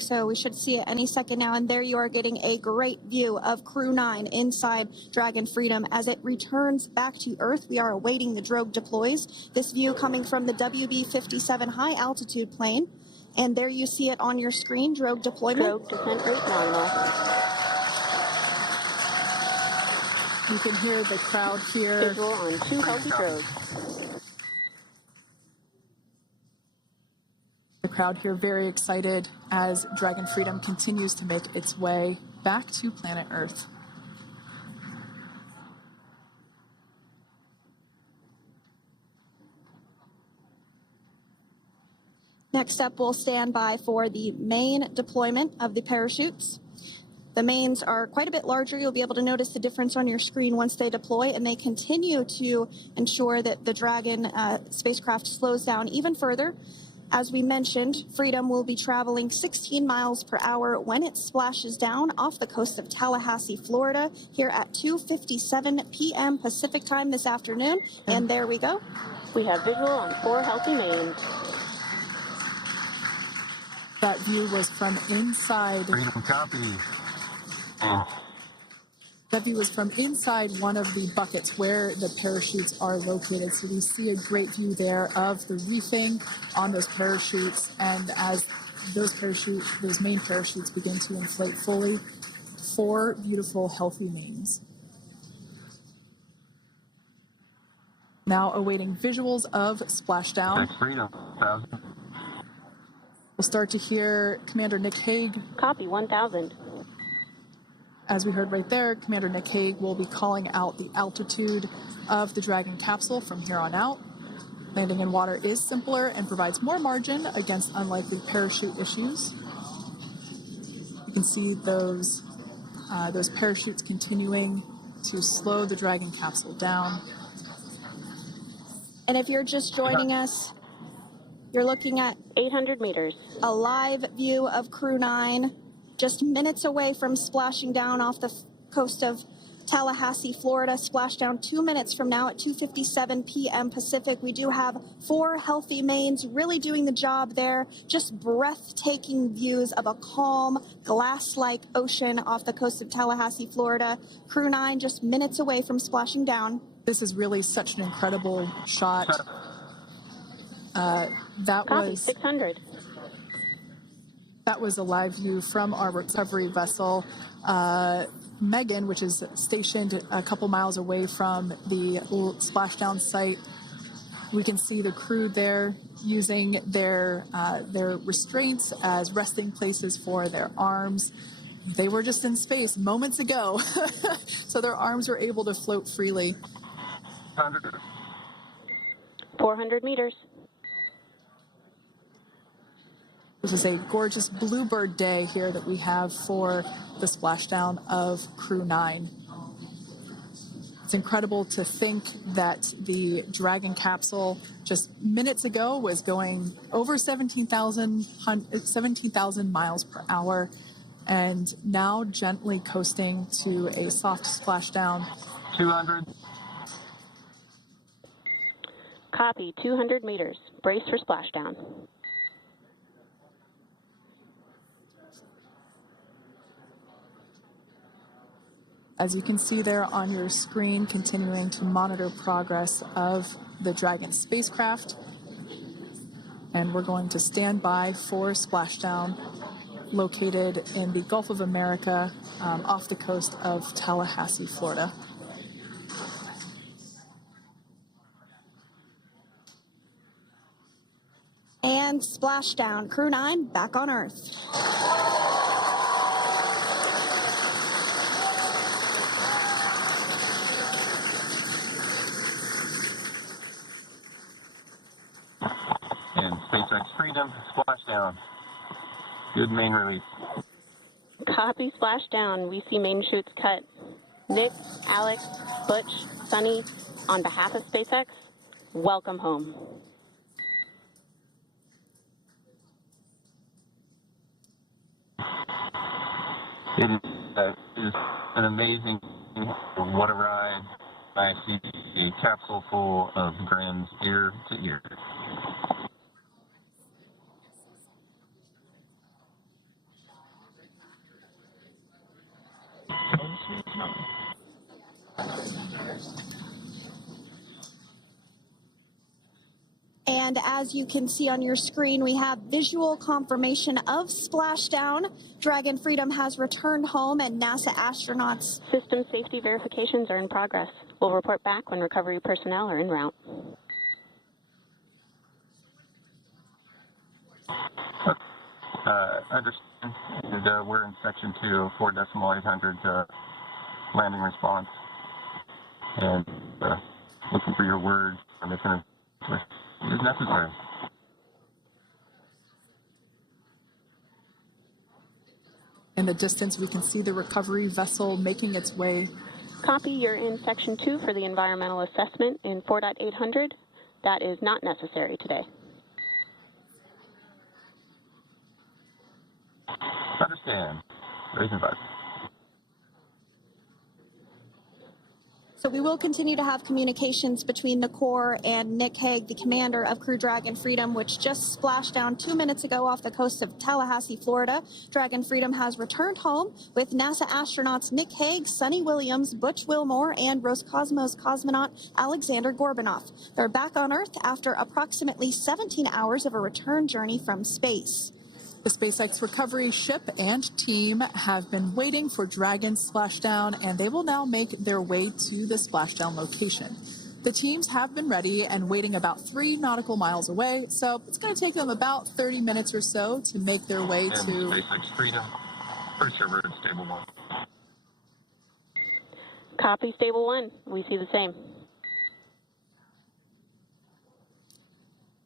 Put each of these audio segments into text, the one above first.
So we should see it any second now. And there you are getting a great view of Crew 9 inside Dragon Freedom as it returns back to Earth. We are awaiting the drogue deploys. This view coming from the WB-57 high altitude plane. And there you see it on your screen, drogue deployment. Drogue descent rate nominal. You can hear the crowd here. Visual on 2 healthy drogues. The crowd here very excited as Dragon Freedom continues to make its way back to planet Earth. Next up, we'll stand by for the main deployment of the parachutes. The mains are quite a bit larger. You'll be able to notice the difference on your screen once they deploy, and they continue to ensure that the Dragon spacecraft slows down even further. As we mentioned, Freedom will be traveling 16 miles per hour when it splashes down off the coast of Tallahassee, Florida, here at 2:57 p.m. Pacific time this afternoon. And there we go. We have visual on 4 healthy mains. That view was from inside. Freedom copy. That view was from inside one of the buckets where the parachutes are located. So we see a great view there of the reefing on those parachutes. And as those main parachutes begin to inflate fully, 4 beautiful, healthy mains. Now awaiting visuals of splashdown. Freedom, 1,000. We'll start to hear Commander Nick Hague. Copy, 1,000. As we heard right there, Commander Nick Hague will be calling out the altitude of the Dragon capsule from here on out. Landing in water is simpler and provides more margin against unlikely parachute issues. You can see those parachutes continuing to slow the Dragon capsule down. And if you're just joining us, you're looking at 800 meters. A live view of Crew 9, just minutes away from splashing down off the coast of Tallahassee, Florida. Splashdown 2 minutes from now at 2:57 p.m. Pacific. We do have 4 healthy mains really doing the job there. Just breathtaking views of a calm, glass-like ocean off the coast of Tallahassee, Florida. Crew 9 just minutes away from splashing down. This is really such an incredible shot. That Copy, was 600. That was a live view from our recovery vessel, Megan, which is stationed a couple miles away from the splashdown site. We can see the crew there using their restraints as resting places for their arms. They were just in space moments ago, so their arms were able to float freely. 400 meters. This is a gorgeous bluebird day here that we have for the splashdown of Crew 9. It's incredible to think that the Dragon capsule just minutes ago was going over 17,000 miles per hour and now gently coasting to a soft splashdown. 200. Copy, 200 meters. Brace for splashdown. As you can see there on your screen, continuing to monitor progress of the Dragon spacecraft. And we're going to stand by for splashdown located in the Gulf of America off the coast of Tallahassee, Florida. And splashdown. Crew 9 back on Earth. And SpaceX Freedom, splashdown. Good main release. Copy, splashdown. We see main chutes cut. Nick, Alex, Butch, Sunny, on behalf of SpaceX, welcome home. It is an amazing, what a ride. I see a capsule full of grins ear to ear. And as you can see on your screen, we have visual confirmation of splashdown. Dragon Freedom has returned home, and NASA astronauts. System safety verifications are in progress. We'll report back when recovery personnel are en route. Understand. And, we're in section 2 of 4.800 landing response. And looking for your word on if it is necessary. In the distance, we can see the recovery vessel making its way. Copy, you're in section 2 for the environmental assessment in 4.800. That is not necessary today. Understand. Raising advice. So we will continue to have communications between the Corps and Nick Hague, the commander of Crew Dragon Freedom, which just splashed down 2 minutes ago off the coast of Tallahassee, Florida. Dragon Freedom has returned home with NASA astronauts Nick Hague, Sonny Williams, Butch Wilmore, and Roscosmos cosmonaut Alexander Gorbanov. They're back on Earth after approximately 17 hours of a return journey from space. The SpaceX recovery ship and team have been waiting for Dragon's splashdown, and they will now make their way to the splashdown location. The teams have been ready and waiting about 3 nautical miles away, so it's going to take them about 30 minutes or so to make their way and to... SpaceX Freedom. Pretty sure we're in stable 1. Copy, stable 1. We see the same.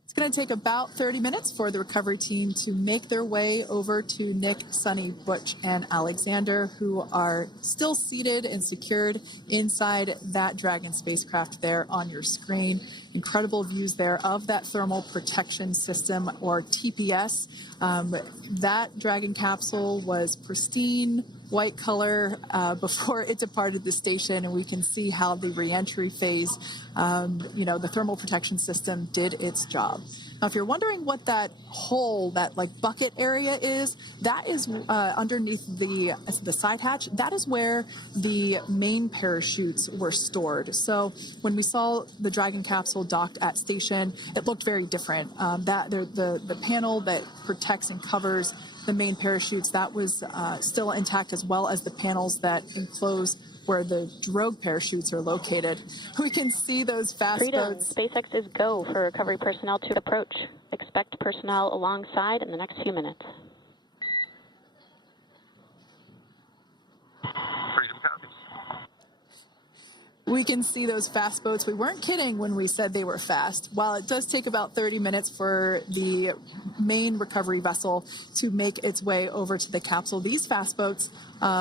It's going to take about 30 minutes for the recovery team to make their way over to Nick, Sonny, Butch, and Alexander, who are still seated and secured inside that Dragon spacecraft there on your screen. Incredible views there of that thermal protection system, or TPS. That Dragon capsule was pristine, white color before it departed the station, and we can see how the reentry phase, the thermal protection system did its job. Now, if you're wondering what that hole, that like bucket area is, that is underneath the side hatch. That is where the main parachutes were stored. So when we saw the Dragon capsule docked at station, it looked very different. The panel that protects and covers the main parachutes, that was still intact, as well as the panels that enclose where the drogue parachutes are located. We can see those fast Freedom, boats. SpaceX is go for recovery personnel to approach. Expect personnel alongside in the next few minutes. Freedom copies. We can see those fast boats. We weren't kidding when we said they were fast. While it does take about 30 minutes for the main recovery vessel to make its way over to the capsule, these fast boats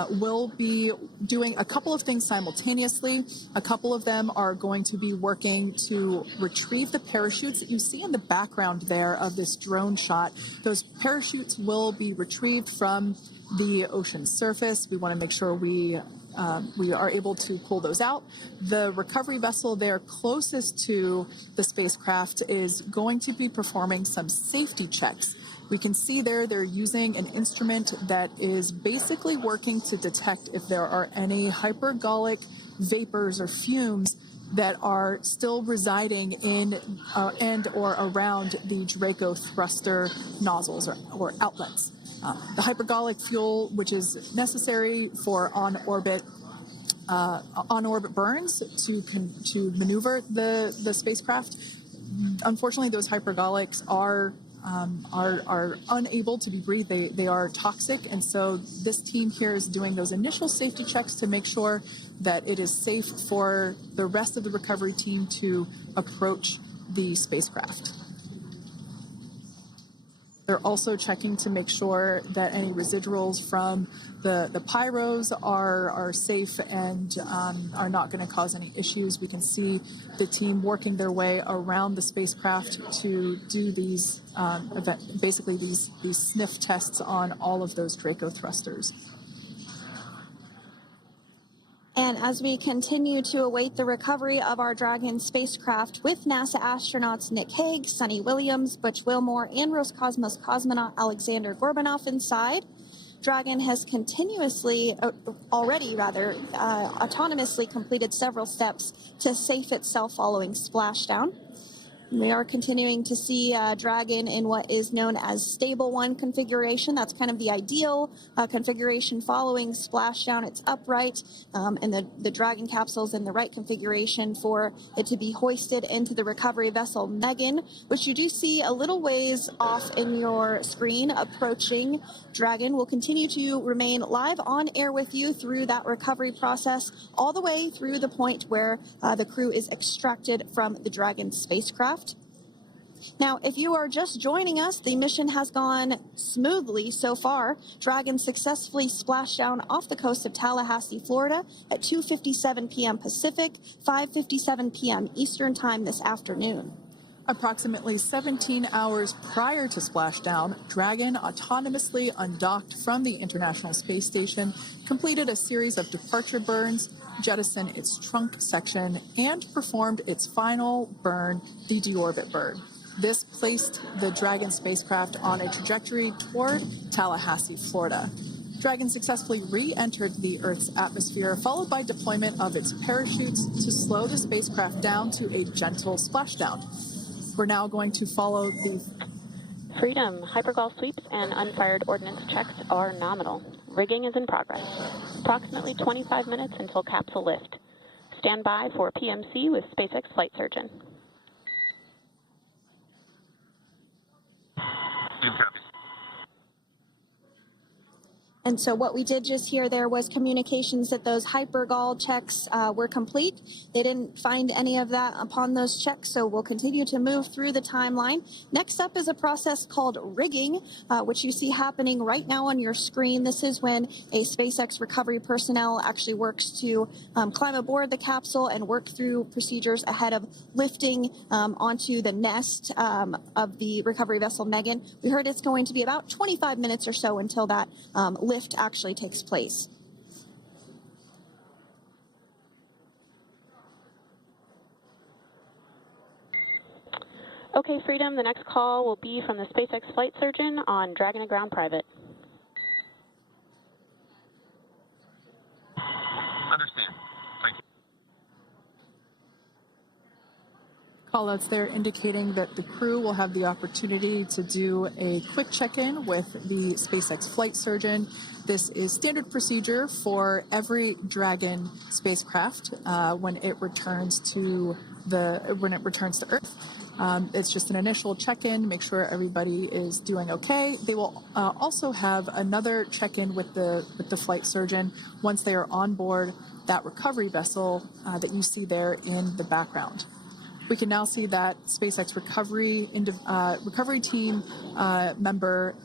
will be doing a couple of things simultaneously. A couple of them are going to be working to retrieve the parachutes that you see in the background there of this drone shot. Those parachutes will be retrieved from the ocean surface. We want to make sure we are able to pull those out. The recovery vessel there closest to the spacecraft is going to be performing some safety checks. We can see there they're using an instrument that is basically working to detect if there are any hypergolic vapors or fumes that are still residing in and or around the Draco thruster nozzles or outlets. The hypergolic fuel, which is necessary for on-orbit burns to maneuver the spacecraft. Unfortunately, those hypergolics are unable to be breathed. They are toxic, and so this team here is doing those initial safety checks to make sure that it is safe for the rest of the recovery team to approach the spacecraft. They're also checking to make sure that any residuals from the pyros are safe and are not going to cause any issues. We can see the team working their way around the spacecraft to do these these sniff tests on all of those Draco thrusters. And as we continue to await the recovery of our Dragon spacecraft with NASA astronauts Nick Hague, Sonny Williams, Butch Wilmore, and Roscosmos cosmonaut Alexander Gorbanov inside, Dragon has autonomously completed several steps to safe itself following splashdown. We are continuing to see Dragon in what is known as stable 1 configuration. That's kind of the ideal configuration following splashdown. It's upright, and the Dragon capsule is in the right configuration for it to be hoisted into the recovery vessel Megan, which you do see a little ways off in your screen approaching. Dragon will continue to remain live on air with you through that recovery process, all the way through the point where the crew is extracted from the Dragon spacecraft. Now, if you are just joining us, the mission has gone smoothly so far. Dragon successfully splashed down off the coast of Tallahassee, Florida at 2:57 p.m. Pacific, 5:57 p.m. Eastern Time this afternoon. Approximately 17 hours prior to splashdown, Dragon autonomously undocked from the International Space Station, completed a series of departure burns, jettisoned its trunk section, and performed its final burn, the deorbit burn. This placed the Dragon spacecraft on a trajectory toward Tallahassee, Florida. Dragon successfully re-entered the Earth's atmosphere, followed by deployment of its parachutes to slow the spacecraft down to a gentle splashdown. We're now going to follow the Freedom. Hypergol sweeps and unfired ordnance checks are nominal. Rigging is in progress. Approximately 25 minutes until capsule lift. Stand by for PMC with SpaceX flight surgeon. And so what we did just hear there was communications that those hypergol checks were complete. They didn't find any of that upon those checks, so we'll continue to move through the timeline. Next up is a process called rigging, which you see happening right now on your screen. This is when a SpaceX recovery personnel actually works to climb aboard the capsule and work through procedures ahead of lifting onto the nest of the recovery vessel Megan. We heard it's going to be about 25 minutes or so until that lift actually takes place. Okay, Freedom, the next call will be from the SpaceX flight surgeon on Dragon and Ground Private. Understand. Thank you. callouts there indicating that the crew will have the opportunity to do a quick check-in with the SpaceX flight surgeon. This is standard procedure for every Dragon spacecraft when it returns to Earth. It's just an initial check-in, make sure everybody is doing okay. They will also have another check-in with the flight surgeon once they are on board that recovery vessel that you see there in the background. We can now see that SpaceX recovery team member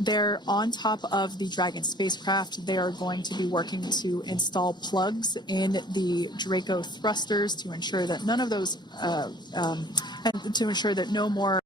they're on top of the Dragon spacecraft. They are going to be working to install plugs in the Draco thrusters to ensure that none of those, and to ensure that no more